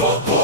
Soto.